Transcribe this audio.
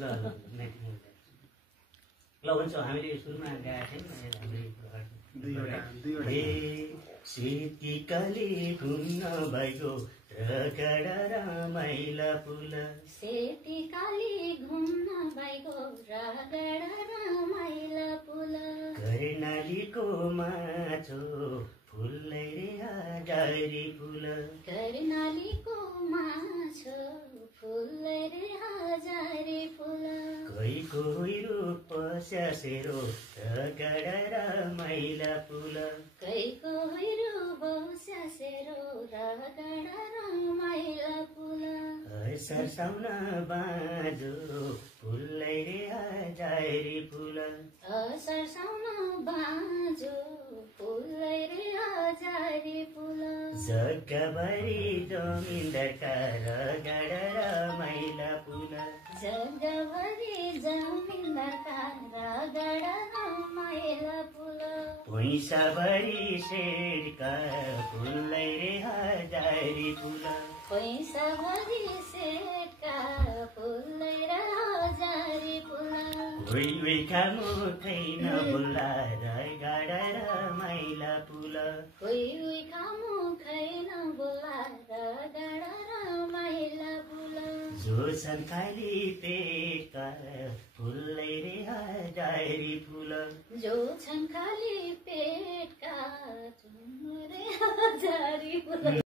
ल ल हुन्छ हामीले सुरुमा गाएका थियौँ सेतीकाले घुम्न भइगयो रगडा रमाइला पुल सेतीकाले घुम्न भइगयो रगडा रमाइला पुल कर्णालीको माछो फुल्दै रे हजारी फुल कर्णालीको माछो फुल्दै रे हजारी फुल कोहीको रूप स्यासेरो रगडा रमाइला पुल कैको रूप स्यासेरो रगडा रमाइला पुल सरसाउन बाँझो फुल्दै रे हजारी फुल सरसाउन बाँझो फुल्दै रे हजारी फुल जग्गाभरि जमिनदारका रगडा रमाइला पुल जग्गाभरि जमिनदारका रगडा रमाइला पुल पैसाभरि शेरका फुल्दै रे हजारी फुल पैसाभरि शेरका फुल्दै रे हजारी फुल उही खानु खैन बोल्ला रगडा रमाइला पुल उही खानु खैन बोल्ला रगडा रमाइला पुल जो छन् खाली पेटका फुल्दै रे हजारी फुल जो छन् खाली पेटका रे हजारी फुल